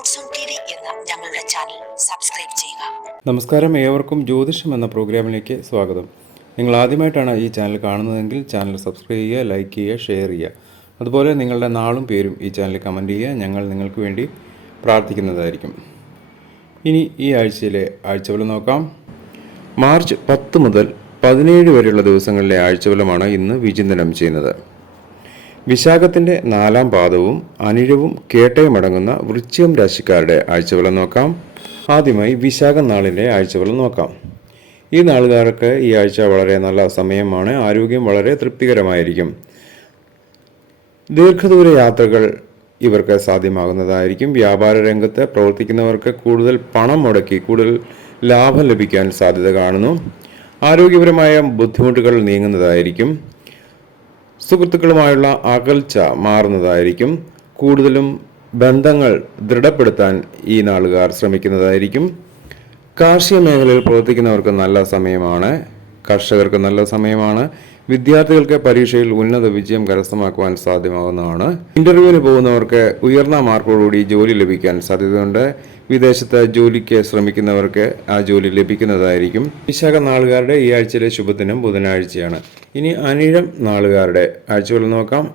ഞങ്ങളുടെ channel subscribe ചെയ്യുക. നമസ്കാരം. ഏവർക്കും ജ്യോതിഷം എന്ന പ്രോഗ്രാമിലേക്ക് സ്വാഗതം. നിങ്ങൾ ആദ്യമായിട്ടാണ് ഈ ചാനൽ കാണുന്നതെങ്കിൽ ചാനൽ സബ്സ്ക്രൈബ് ചെയ്യുക ലൈക്ക് ചെയ്യുക ഷെയർ ചെയ്യുക. അതുപോലെ നിങ്ങളുടെ നാളും പേരും ഈ ചാനൽ കമന്റ് ചെയ്യുക. ഞങ്ങൾ നിങ്ങൾക്ക് വേണ്ടി പ്രാർത്ഥിക്കുന്നതായിരിക്കും. ഇനി ഈ ആഴ്ചയിലെ ആഴ്ചവല നോക്കാം. മാർച്ച് പത്ത് മുതൽ പതിനേഴ് വരെയുള്ള ദിവസങ്ങളിലെ ആഴ്ചവലമാണ് ഇന്ന് വിചിന്തനം ചെയ്യുന്നത്. വിശാഖത്തിന്റെ നാലാം പാദവും അനിഴവും കേട്ടയും അടങ്ങുന്ന വൃശ്ചികം രാശിക്കാരുടെ ആഴ്ചഫലം നോക്കാം. ആദ്യമായി വിശാഖ നാളിന്റെ ആഴ്ചഫലം നോക്കാം. ഈ നാളുകാർക്ക് ഈ ആഴ്ച വളരെ നല്ല സമയമാണ്. ആരോഗ്യം വളരെ തൃപ്തികരമായിരിക്കും. ദീർഘദൂര യാത്രകൾ ഇവർക്ക് സാധ്യമാകുന്നതായിരിക്കും. വ്യാപാര രംഗത്ത് പ്രവർത്തിക്കുന്നവർക്ക് കൂടുതൽ പണം മുടക്കി കൂടുതൽ ലാഭം ലഭിക്കാൻ സാധ്യത കാണുന്നു. ആരോഗ്യപരമായ ബുദ്ധിമുട്ടുകൾ നീങ്ങുന്നതായിരിക്കും. സുഹൃത്തുക്കളുമായുള്ള അകൽച്ച മാറുന്നതായിരിക്കും. കൂടുതലും ബന്ധങ്ങൾ ദൃഢപ്പെടുത്താൻ ഈ നാളുകാർ ശ്രമിക്കുന്നതായിരിക്കും. കാർഷിക മേഖലയിൽ പ്രവർത്തിക്കുന്നവർക്ക് നല്ല സമയമാണ്. കർഷകർക്ക് നല്ല സമയമാണ്. വിദ്യാർത്ഥികൾക്ക് പരീക്ഷയിൽ ഉന്നത വിജയം കരസ്ഥമാക്കുവാൻ സാധ്യമാകുന്നതാണ്. ഇന്റർവ്യൂവിന് പോകുന്നവർക്ക് ഉയർന്ന മാർക്കോടുകൂടി ജോലി ലഭിക്കാൻ സാധ്യതയുണ്ട്. വിദേശത്ത് ജോലിക്ക് ശ്രമിക്കുന്നവർക്ക് ആ ജോലി ലഭിക്കുന്നതായിരിക്കും. വിശാഖ നാളുകാരുടെ ഈ ആഴ്ചയിലെ ശുഭദിനം ബുധനാഴ്ചയാണ്. ഇനി അനിഴം നാളുകാരുടെ ആഴ്ചകൾ നോക്കാം.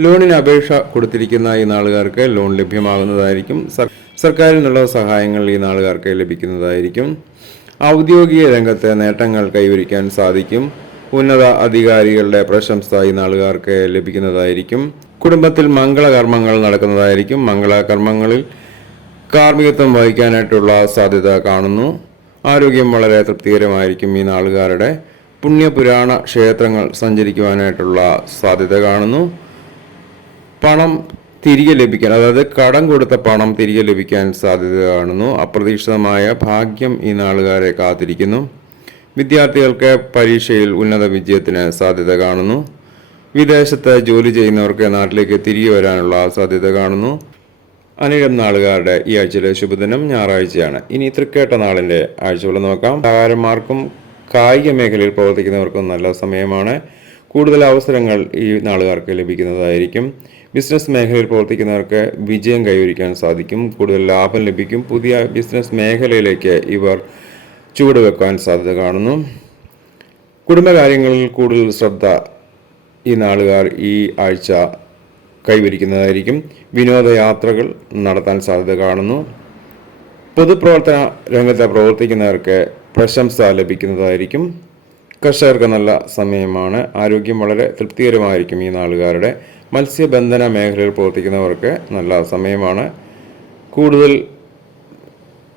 ലോണിന് അപേക്ഷ കൊടുത്തിരിക്കുന്ന ഈ നാളുകാർക്ക് ലോൺ ലഭ്യമാകുന്നതായിരിക്കും. സർ- സർക്കാരിൽ നിന്നുള്ള സഹായങ്ങൾ ഈ നാളുകാർക്ക് ലഭിക്കുന്നതായിരിക്കും. ഔദ്യോഗിക രംഗത്ത് നേട്ടങ്ങൾ കൈവരിക്കാൻ സാധിക്കും. ഉന്നത അധികാരികളുടെ പ്രശംസ ഈ നാളുകാർക്ക് ലഭിക്കുന്നതായിരിക്കും. കുടുംബത്തിൽ മംഗളകർമ്മങ്ങൾ നടക്കുന്നതായിരിക്കും. മംഗളകർമ്മങ്ങളിൽ കാർമ്മികത്വം വഹിക്കാനായിട്ടുള്ള സാധ്യത കാണുന്നു. ആരോഗ്യം വളരെ തൃപ്തികരമായിരിക്കും ഈ നാളുകാരുടെ. പുണ്യപുരാണ ക്ഷേത്രങ്ങൾ സഞ്ചരിക്കുവാനായിട്ടുള്ള സാധ്യത കാണുന്നു. പണം തിരികെ ലഭിക്കാൻ അതായത് കടം കൊടുത്ത പണം തിരികെ ലഭിക്കാൻ സാധ്യത കാണുന്നു അപ്രതീക്ഷിതമായ ഭാഗ്യം ഈ നാളുകാരെ കാത്തിരിക്കുന്നു. വിദ്യാർത്ഥികൾക്ക് പരീക്ഷയിൽ ഉന്നത വിജയത്തിന് സാധ്യത കാണുന്നു. വിദേശത്ത് ജോലി ചെയ്യുന്നവർക്ക് നാട്ടിലേക്ക് തിരികെ വരാനുള്ള സാധ്യത കാണുന്നു. അനിഴം നാളുകാരുടെ ഈ ആഴ്ചയിലെ ശുഭദിനം ഞായറാഴ്ചയാണ്. ഇനി തൃക്കേട്ട നാളിന്റെ ആഴ്ചകൾ നോക്കാം. കലാകാരന്മാർക്കും കായിക മേഖലയിൽ പ്രവർത്തിക്കുന്നവർക്കും നല്ല സമയമാണ്. കൂടുതൽ അവസരങ്ങൾ ഈ നാളുകാർക്ക് ലഭിക്കുന്നതായിരിക്കും. ബിസിനസ് മേഖലയിൽ പ്രവർത്തിക്കുന്നവർക്ക് വിജയം കൈവരിക്കാൻ സാധിക്കും. കൂടുതൽ ലാഭം ലഭിക്കും. പുതിയ ബിസിനസ് മേഖലയിലേക്ക് ഇവർ ചുവടുവെക്കാൻ സാധ്യത കാണുന്നു. കുടുംബകാര്യങ്ങളിൽ കൂടുതൽ ശ്രദ്ധ ഈ നാളുകാർ ഈ ആഴ്ച കൈവരിക്കുന്നതായിരിക്കും. വിനോദയാത്രകൾ നടത്താൻ സാധ്യത കാണുന്നു. പൊതുപ്രവർത്തന രംഗത്ത് പ്രവർത്തിക്കുന്നവർക്ക് പ്രശംസ ലഭിക്കുന്നതായിരിക്കും. കർഷകർക്ക് നല്ല സമയമാണ്. ആരോഗ്യം വളരെ തൃപ്തികരമായിരിക്കും ഈ നാളുകാരുടെ മത്സ്യബന്ധന മേഖലയിൽ പ്രവർത്തിക്കുന്നവർക്ക് നല്ല സമയമാണ്. കൂടുതൽ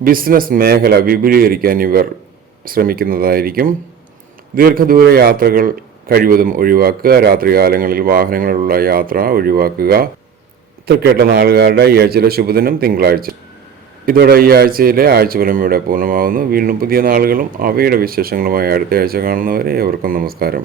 ബിസിനസ് മേഖല വിപുലീകരിക്കാൻ ഇവർ ശ്രമിക്കുന്നതായിരിക്കും. ദീർഘദൂര യാത്രകൾ കഴിവതും ഒഴിവാക്കുക. രാത്രികാലങ്ങളിൽ വാഹനങ്ങളിലുള്ള യാത്ര ഒഴിവാക്കുക. തൃക്കേട്ട നാളുകാരുടെ ഈ ആഴ്ചയിലെ ശുഭദിനം തിങ്കളാഴ്ച. ഇതോടെ ഈ ആഴ്ചയിലെ ആഴ്ചഫലം ഇവിടെ പൂർണമാകുന്നു വീണ്ടും പുതിയ നാളുകളും അവയുടെ വിശേഷങ്ങളുമായി അടുത്ത ആഴ്ച കാണുന്നവരെ അവർക്കും നമസ്കാരം.